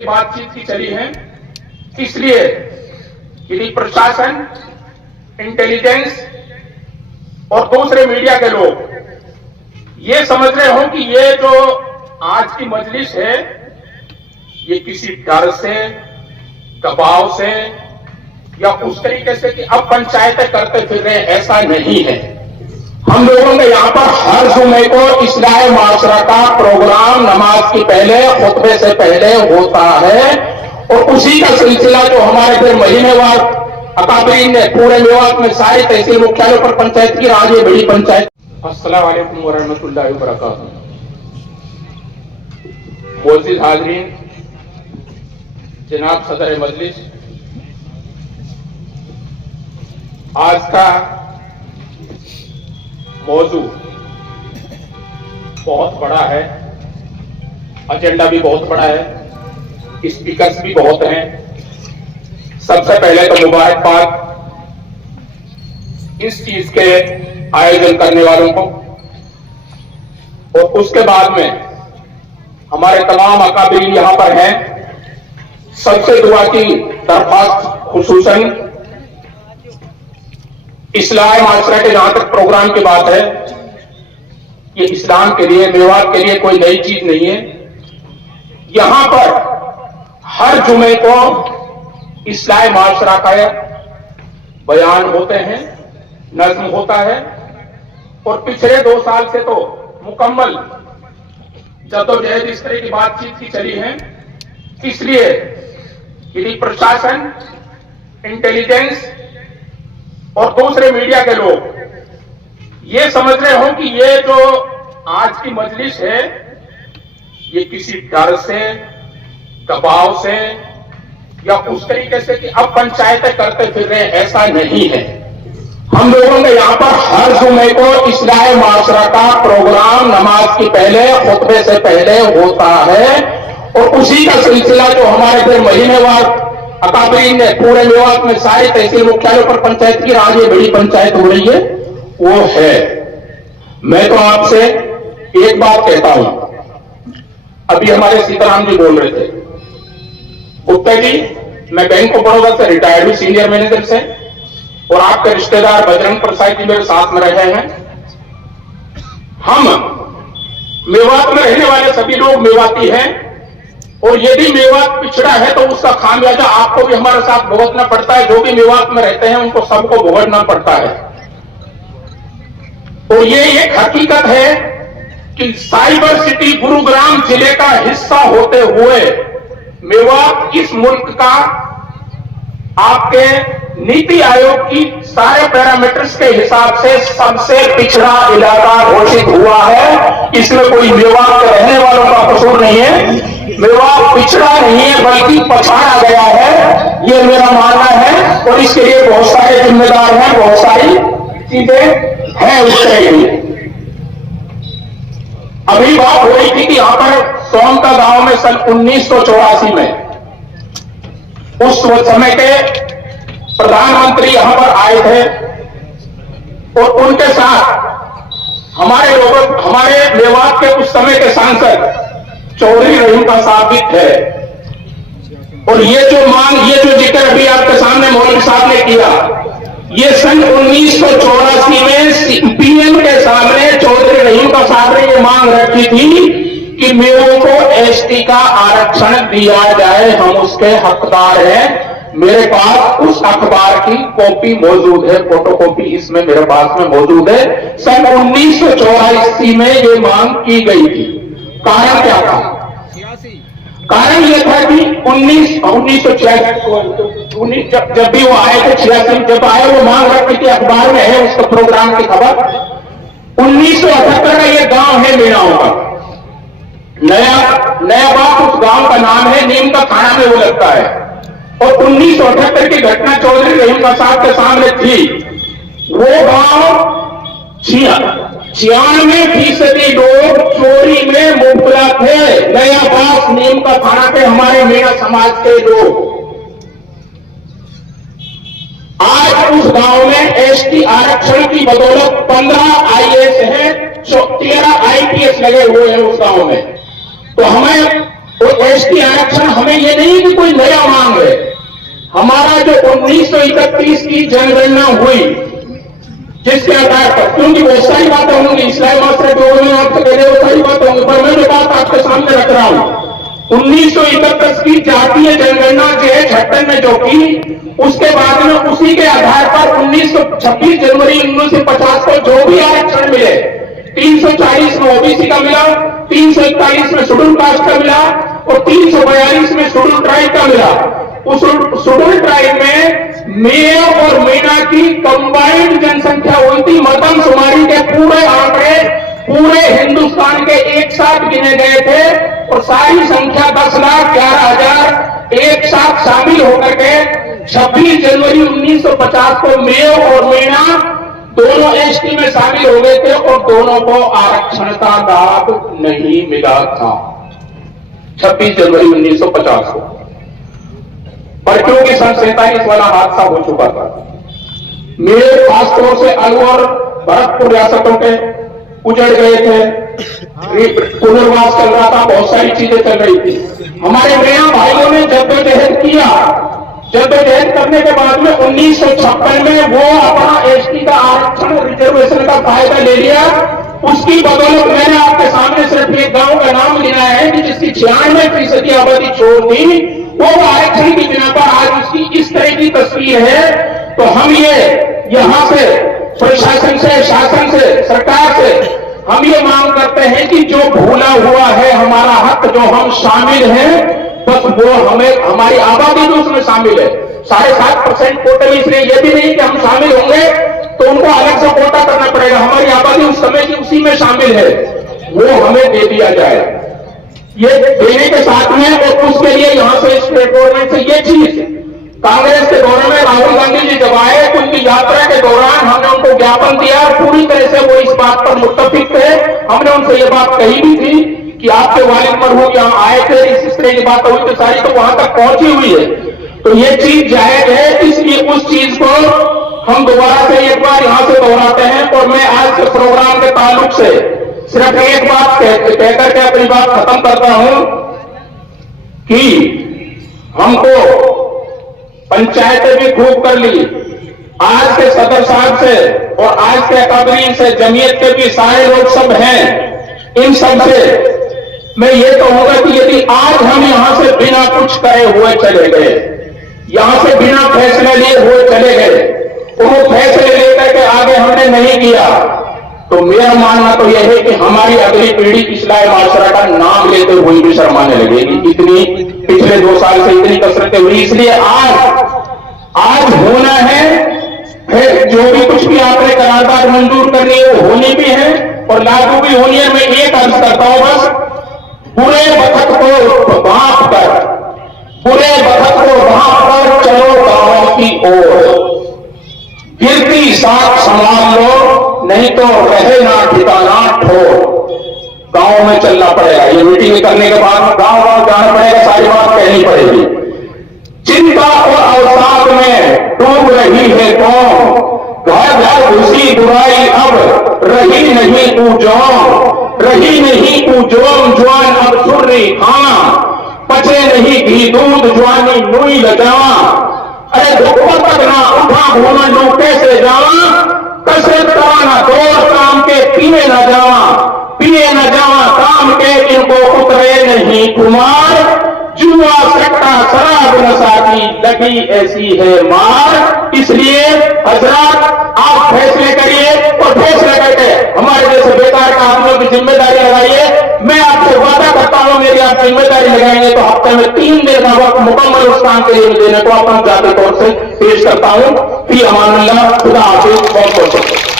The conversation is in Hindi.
बातचीत की चली है, इसलिए यदि प्रशासन, इंटेलिजेंस और दूसरे मीडिया के लोग ये समझ रहे हो कि ये जो आज की मजलिस है ये किसी डर से, दबाव से या उस तरीके से कि अब पंचायतें करते फिर रहे, ऐसा नहीं है। हम लोगों के यहाँ पर हर जुमे को इस्लाह माशरा का प्रोग्राम नमाज के पहले, खुतबे से पहले होता है और उसी का सिलसिला जो हमारे फिर महीनेवार अकाबरीन ने पूरे मेवात में सारे तहसील मुख्यालयों पर पंचायत की, आज ये बड़ी पंचायत। अस्सलाम वालेकुम वरहमतुल्लाहि वबरकातुहू। मोअज़्ज़िज़ हाज़रीन, जनाब सदर मजलिस, आज का मौजू बहुत बड़ा है, एजेंडा भी बहुत बड़ा है, स्पीकर्स भी बहुत हैं। सबसे पहले तो मुबारकबाद इस चीज के आयोजन करने वालों को, और उसके बाद में हमारे तमाम अकाबरीन यहां पर हैं। सबसे दुआ की दरख्वास्त, खुसूसन इस्लाह माशरा के जहां तक प्रोग्राम की बात है, ये इस्लाम के लिए, मेवात के लिए कोई नई चीज नहीं है। यहां पर हर जुमे को इस्लाह माशरा का बयान होते हैं, नज्म होता है, और पिछले 2 साल से तो मुकम्मल जद्दोजहद इस तरह की बातचीत की चली है। इसलिए यदि प्रशासन, इंटेलिजेंस और दूसरे मीडिया के लोग ये समझ रहे हो कि ये जो आज की मजलिस है ये किसी डर से, दबाव से या उस तरीके से कि अब पंचायतें करते फिर रहे, ऐसा नहीं है। हम लोगों ने यहाँ पर हर जुमे को इस्लाह माशरा का प्रोग्राम नमाज के पहले, खुतबे से पहले होता है और उसी का सिलसिला जो हमारे फिर महीनेवार अकाबरीन ने पूरे मेवात में सारे तहसील मुख्यालयों पर पंचायत की, आज ये बड़ी पंचायत हो रही है, वो है। मैं तो आपसे एक बात कहता हूं, अभी हमारे सीताराम जी बोल रहे थे, गुप्ता जी, मैं बैंक ऑफ बड़ौदा से रिटायर्ड हूं, सीनियर मैनेजर से, और आपके रिश्तेदार बजरंग प्रसाद जी मेरे साथ में रहे हैं। हम मेवात में रहने वाले सभी लोग मेवाती हैं, और यदि मेवात पिछड़ा है तो उसका खामियाजा आपको भी हमारे साथ भुगतना पड़ता है। जो भी मेवात में रहते हैं उनको सबको भुगतना पड़ता है। और ये एक हकीकत है कि साइबर सिटी गुरुग्राम जिले का हिस्सा होते हुए मेवात इस मुल्क का आपके नीति आयोग की सारे पैरामीटर्स के हिसाब से सबसे पिछड़ा इलाका घोषित हुआ है। इसमें कोई मेवात के रहने वालों का कसूर नहीं है, मेवात पिछड़ा नहीं है बल्कि पछाड़ा गया है, ये मेरा मानना है। और इसके लिए बहुत सारे जिम्मेदार हैं, बहुत सारी चीजें हैं उसके लिए। अभी बात हो रही थी कि यहां पर सोमका गांव में सन 1984 में उस समय के प्रधानमंत्री यहां पर आए थे और उनके साथ हमारे लोगों, हमारे मेवात के उस समय के सांसद चौधरी रहीम का साहब भी थे। और ये जो मांग, ये जो जिक्र अभी आपके सामने मौलवी साहब ने किया, ये सन 1984 में पीएम के सामने चौधरी रहीम का साहब ने ये मांग रखी थी कि मेवों को एसटी का आरक्षण दिया जाए, हम उसके हकदार हैं। मेरे पास उस अखबार की कॉपी मौजूद है, फोटोकॉपी इसमें मेरे पास में मौजूद है। सन 1984 में ये मांग की गई थी। कारण क्या था? कारण यह था कि 1986 जब भी वो आए थे, 86 जब आए, वो मांग रखी थी, अखबार में है उसका प्रोग्राम की खबर। 1978 का ये गांव है मीणाओं का, नया बात उस गांव का नाम है, नीम का खाना में वो लगता है। और 1978 की घटना चौधरी रहीम का साहब के सामने थी। वो गांव 96% लोग चोरी में मुबतला थे। नया बात नीम का थाना पे हमारे मीणा समाज के लोग, आज उस गांव में एसटी आरक्षण की बदौलत 15 आईएएस हैं, 13 आईपीएस लगे हुए हैं उस गांव में। तो हमें तो एसटी आरक्षण हमें ये नहीं कि कोई नया मांग है। हमारा जो 1931 की जनगणना हुई, जिसके आधार पर, क्योंकि बहुत सारी बातें होंगी, इस्लाही मास्टर जो मैं आपसे कह रहे हो सारी बातें होंगी, पर मैं जो बात आपके सामने रख रहा हूं, 1931 की जातीय जनगणना जो है 56 में जो की, उसके बाद में उसी के आधार पर 26 जनवरी 1950 को जो भी आरक्षण मिले, 340 में ओबीसी का मिला, 341 में शेड्यूल कास्ट का मिला और 342 में शेड्यूल ट्राइब का मिला। उस शेड्यूल ट्राइब में मेयर और मीना की कंबाइंड जनसंख्या हुई थी। मर्दमशुमारी के पूरे आंकड़े पूरे हिंदुस्तान के एक साथ गिने गए थे और सारी संख्या 10,11,000 एक साथ शामिल होकर के 26 जनवरी 1950 को मेयर और मीना दोनों एसटी में शामिल हो गए थे और दोनों को आरक्षण का लाभ नहीं मिला था 26 जनवरी 1950 को। पर क्योंकि सन 47 वाला हादसा हो चुका था, मेरे खासतौर से अलवर भरतपुर रियासतों के उजड़ गए थे, पुनर्वास चल रहा था, बहुत सारी चीजें चल रही थी। हमारे मियां भाइयों ने जद्दोजहद किया। जद्दोजहद करने के बाद में 1956 में वो अपना एसटी का आरक्षण रिजर्वेशन का फायदा ले लिया। उसकी बदौलत मैंने आपके सामने सिर्फ एक गांव का नाम लिया है कि जिसकी 96% आबादी छोड़ थी, वो आरक्षण की बिना पर आज उसकी इस तरह की तस्वीर है। तो हम ये यहां से प्रशासन से, शासन से, सरकार से हम ये मांग करते हैं कि जो भूला हुआ है हमारा हक, जो हम शामिल हैं, बस वो हमें, हमारी आबादी जो उसमें शामिल है 7.5% कोटे में, इसलिए ये भी नहीं कि हम शामिल होंगे तो उनको अलग से कोटा करना पड़ेगा। हमारी आबादी उस समय की उसी में शामिल है, वो हमें दे दिया जाए। ये देने के साथ में और उसके लिए यहां से स्टेट गवर्नमेंट से ये चीज कांग्रेस के दौरान में राहुल गांधी जी जब आए, उनकी यात्रा के दौरान हमने उनको ज्ञापन दिया, पूरी तरह से वो इस बात पर मुत्तफिक थे। हमने उनसे ये बात कही भी थी कि आपके वालिद मरहूम यहां आए थे, इस तरह की बात हुई तो सारी तो वहां तक पहुंची हुई है। तो ये चीज जायज है, इसलिए उस चीज को हम दोबारा से एक बार यहां से दोहराते हैं। और मैं आज के प्रोग्राम के ताल्लुक से सिर्फ एक बात कहकर के अपनी बात खत्म करता हूं कि हमको पंचायतें भी खूब कर ली, आज के सदर साहब से और आज के अकाबरीन से, जमीयत के भी सारे लोग सब हैं, इन सब से मैं ये कहूंगा कि यदि आज हम यहां से बिना कुछ करे हुए चले गए, यहां से बिना फैसले लिए हुए चले गए, वो फैसले लेकर के आगे हमने नहीं किया, तो मेरा मानना तो यह है कि हमारी अगली पीढ़ी इस्लाही माशरा का नाम लेते हुए भी शर्माने लगेगी। इतनी पिछले 2 साल से इतनी कसरतें हुई, इसलिए आज होना है। फिर जो भी कुछ भी आपने करारदाद मंजूर करनी है वो होनी भी है और लागू भी होनी है। मैं एक अर्ज करता हूं बस, बुरे वक्त को भांप कर, बुरे वक्त को भांप कर चलो गांव की ओर, गिरती साथ संभाल लो, नहीं तो रहे ना ठिकाना ठोर। गांव में चलना पड़ेगा, ये मीटिंग करने के बाद गांव जाना पड़ेगा, सारी बात कहनी पड़ेगी। चिंता और अवसाद में डूब रही है कौम, घर घर घुसी बुराई अब रही नहीं पूजों, रही नहीं पूजों, जवान अब छुर्री खाना, पचे नहीं घी दूध जवानी नुई लजावा, अरे धुप्पा तक ना उठा घूमन लू कैसे जावा, कसरत कराना दौड़ काम के पिए न जावा काम के, इनको उतरे नहीं कुमार, जुआ सट्टा शराब नशा की लगी ऐसी है मार। इसलिए हजरात आप फैसले करिए और फैसले करके हमारे जैसे बेकार का आदमियों की जिम्मेदारी लगाइए। मैं आपसे वादा करता हूं मेरी आप जिम्मेदारी लगाएंगे तो हफ्ते में 3 दिन का वक्त मुकम्मल उस काम के लिए देने को अपना जाते तौर से पेश करता हूं। फी अमानुल्लाह, खुदा हाफिज, बहुत बहुत शुक्रिया।